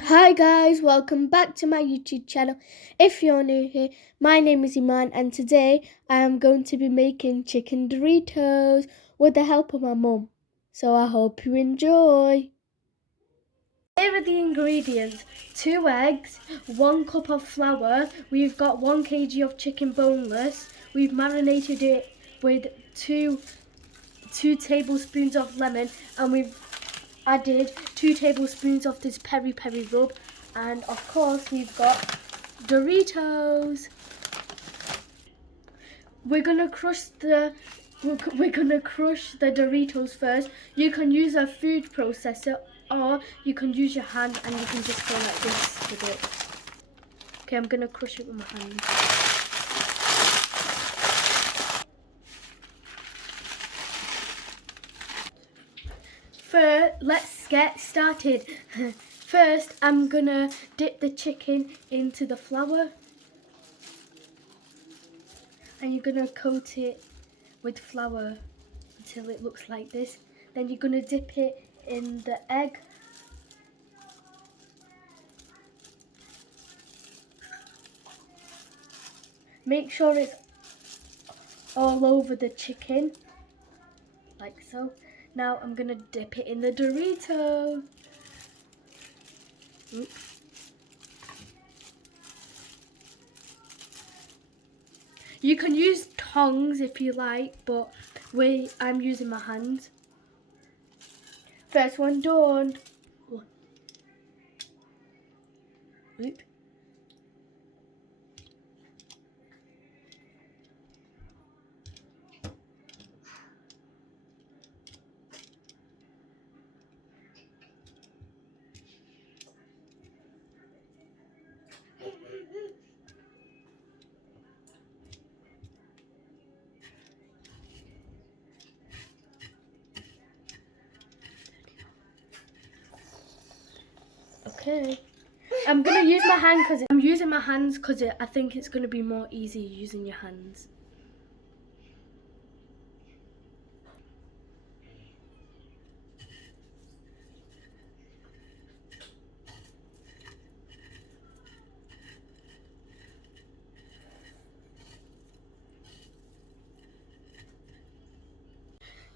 Hi guys, welcome back to my YouTube channel. If you're new here, my name is Iman and today I am going to be making chicken Doritos with the help of my mum. So I hope you enjoy. Here are the ingredients: 2 eggs, 1 cup of flour, we've got 1 kg of chicken boneless, we've marinated it with 2 tablespoons of lemon, and we've added 2 tablespoons of this peri rub, and of course we've got Doritos. We're gonna crush the Doritos first. You can use a food processor or you can use your hand and you can just go like this with it. Okay, I'm gonna crush it with my hand. First, let's get started. First, I'm gonna dip the chicken into the flour and you're gonna coat it with flour until it looks like this. Then you're gonna dip it in the egg. Make sure it's all over the chicken, like so. Now I'm gonna dip it in the Dorito. Oops. You can use tongs if you like, but I'm using my hands. First one done. Oop. Okay. I'm gonna use my hand because I'm using my hands because I think it's gonna be more easy using your hands.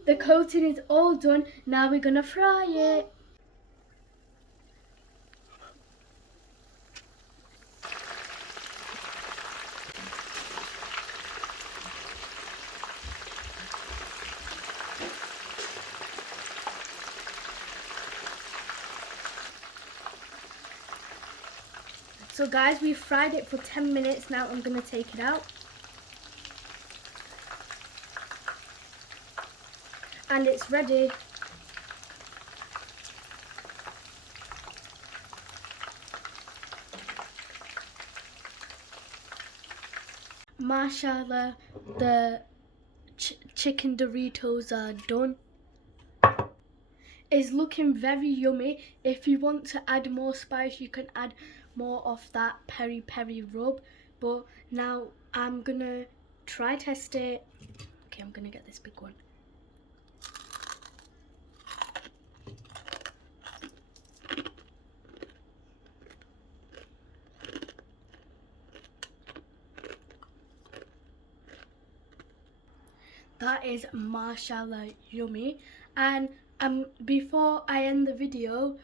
The coating is all done. Now we're gonna fry it. So guys, we've fried it for 10 minutes. Now I'm gonna take it out. And it's ready. Mashallah, the chicken Doritos are done. It's looking very yummy. If you want to add more spice, you can add more of that peri rub. But now I'm gonna try test it. Okay, I'm gonna get this big one. That is mashallah yummy. And before I end the video,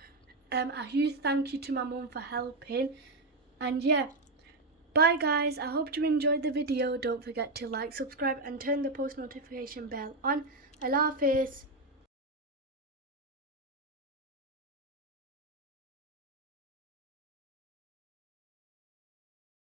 a huge thank you to my mum for helping. And yeah, bye guys, I hope you enjoyed the video. Don't forget to like, subscribe and turn the post notification bell on. Allah Hafiz.